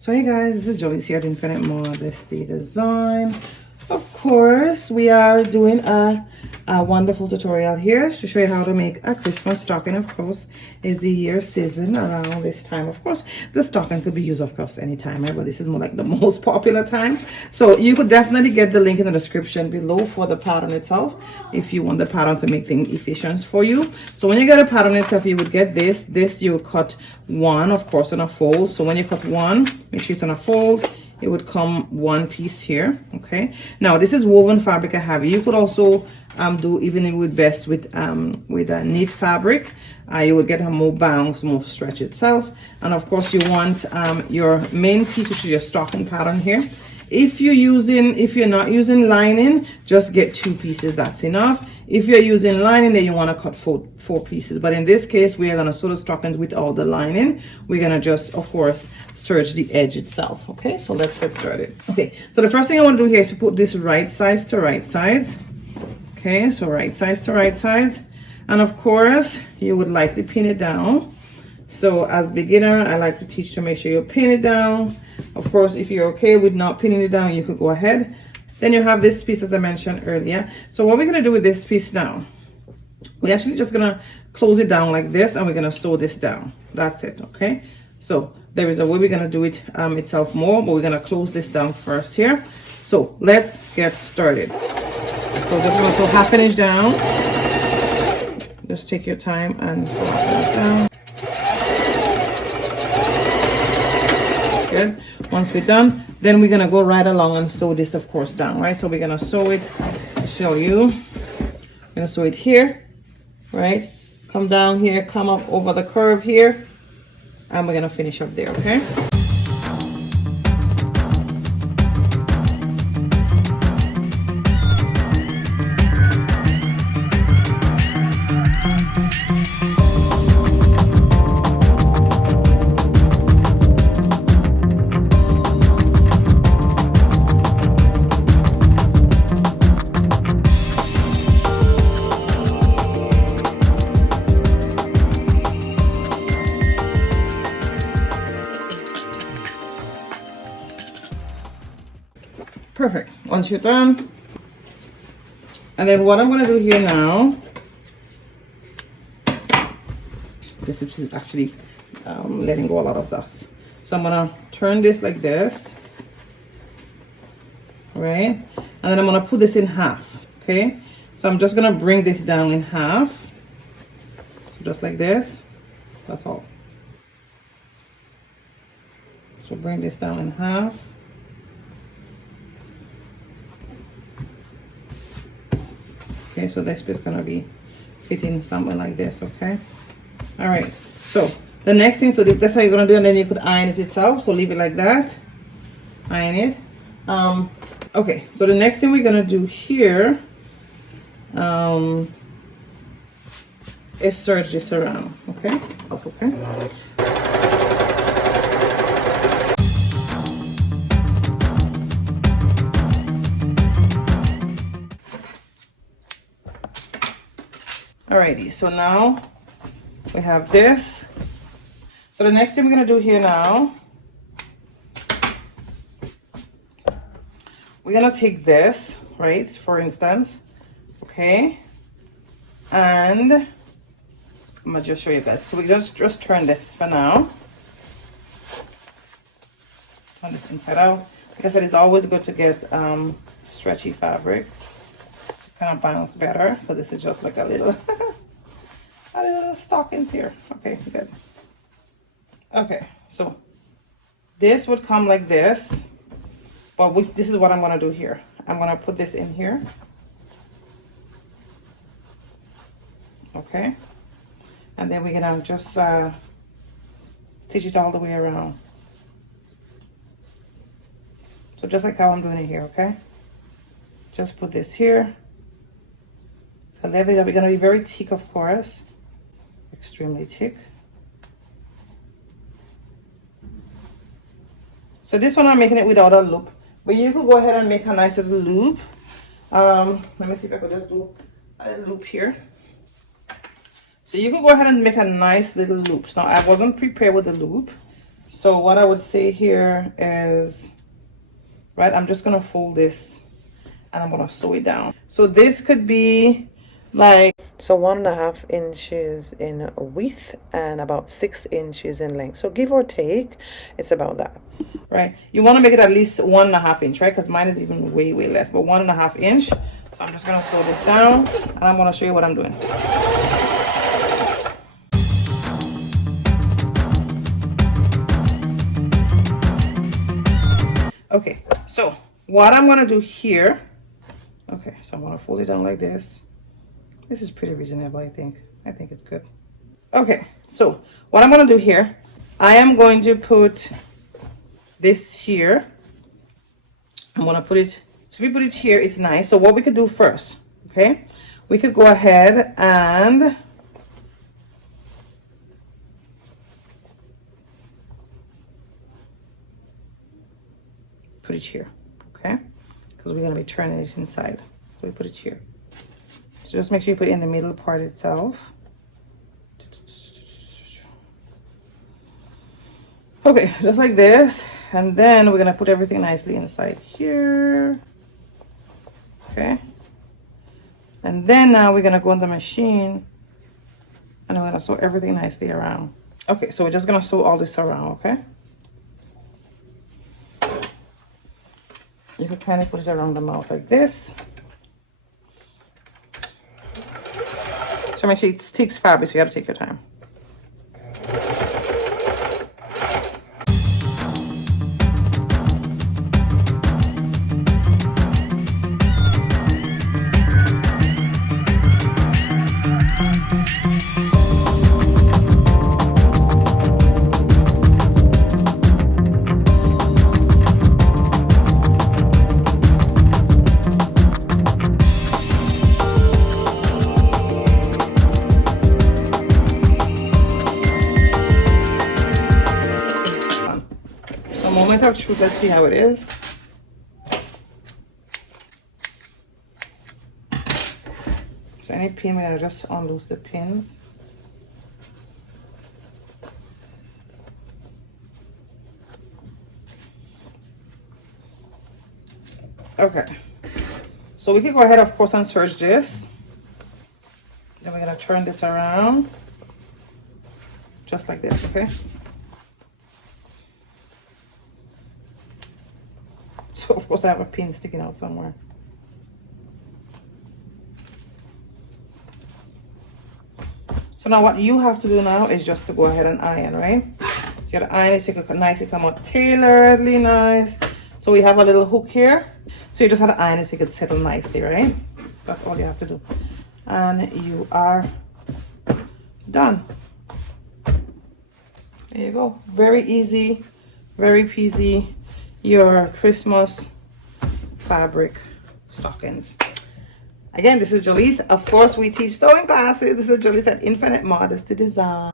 So hey guys, this is Gellis here at Infinite Modesty Design. Of course, we are doing a wonderful tutorial here to show you how to make a Christmas stocking. Of course, is the year season around this time. Of course, the stocking could be used, of course, anytime, right? But this is more like the most popular time. So you could definitely get the link in the description below for the pattern itself if you want the pattern to make things efficient for you. So when you get a pattern itself, you would get this you cut one, of course, on a fold. So when you cut one, make sure it's on a fold. It would come one piece here. Okay, now this is woven fabric I have. You could also do even with best with a knit fabric. You would get a more bounce, more stretch itself. And of course you want your main piece, which is your stocking pattern here. If you're not using lining, just get 2 pieces, that's enough. If you're using lining, then you want to cut four pieces. But in this case, we are going to sew the stockings without the lining. We're going to just, of course, serge the edge itself. Okay, so let's get started. Okay, so the first thing I want to do here is to put this right sides to right sides. Okay, so right sides to right sides. And of course, you would like to pin it down. So as beginner, I like to teach to make sure you pin it down. Of course, if you're okay with not pinning it down, you could go ahead. Then you have this piece, as I mentioned earlier. So what we're going to do with this piece now, we're actually just going to close it down like this, and we're going to sew this down. That's it. Okay, so there is a way we're going to do it itself more, but we're going to close this down first here. So let's get started. So just going to sew half an inch down. Just take your time and sew half an inch down. Good. Once we're done, then we're gonna go right along and sew this, of course, down, right? So we're gonna sew it, show you. We're gonna sew it here, right? Come down here, come up over the curve here, and we're gonna finish up there, okay? Perfect. Once you're done, and then what I'm going to do here now, this is actually letting go a lot of dust. So I'm going to turn this like this, right? And then I'm going to put this in half. Okay, so I'm just going to bring this down in half, so just like this. That's all. So bring this down in half. Okay, so this is gonna be fitting something like this. Okay, all right, so the next thing, so that's how you're gonna do, and then you could iron it itself. So leave it like that, iron it. Okay, so the next thing we're gonna do here is serge this around. Okay, okay. Alrighty, so now we have this. So the next thing we're going to do here now, we're going to take this, right, for instance, okay, and I'm going to just show you guys. So we just turn this for now. Turn this inside out. Like I said, it's always good to get stretchy fabric. Kind of bounce better, but this is just like a little a little stockings here. Okay, good. Okay, so this would come like this, but this is what I'm going to do here. I'm going to put this in here. Okay, and then we're going to just stitch it all the way around. So just like how I'm doing it here. Okay, just put this here. So level it up. We're going to be very thick, of course, extremely thick. So this one I'm making it without a loop, but you could go ahead and make a nice little loop. Let me see if I could just do a loop here. So you could go ahead and make a nice little loop. Now I wasn't prepared with the loop, So what I would say here is, right, I'm just gonna fold this and I'm gonna sew it down. So this could be like, so 1.5 inches in width and about 6 inches in length. So give or take, it's about that, right? You want to make it at least 1.5 inch, right? Because mine is even way less, but 1.5 inch. So I'm just gonna sew this down and I'm gonna show you what I'm doing. Okay, so what I'm gonna do here, okay, so I'm gonna fold it down like this. This is pretty reasonable, I think. I think it's good. Okay, so what I'm gonna do here, I am going to put this here. I'm gonna put it, so if we put it here, it's nice. So what we could do first, okay, we could go ahead and put it here, okay, because we're gonna be turning it inside. So we put it here. So just make sure you put it in the middle part itself. Okay, just like this. And then we're gonna put everything nicely inside here. Okay. And then now we're gonna go on the machine and we're gonna sew everything nicely around. Okay, so we're just gonna sew all this around, okay? You can kind of put it around the mouth like this. So make sure it sticks fabric, so you have to take your time. Moment of truth, let's see how it is. So any pin, we're gonna just unloose the pins. Okay, so we can go ahead, of course, and serge this. Then we're gonna turn this around just like this, okay? So of course I have a pin sticking out somewhere. So now what you have to do now is just to go ahead and iron, right? You gotta iron it so it can nicely come out tailoredly nice. So we have a little hook here. So you just have to iron it so it can settle nicely, right? That's all you have to do. And you are done. There you go. Very easy, very peasy. Your Christmas fabric stockings. Again, this is Gellis. Of course, we teach sewing classes. This is Gellis at Infinite Modesty Designs.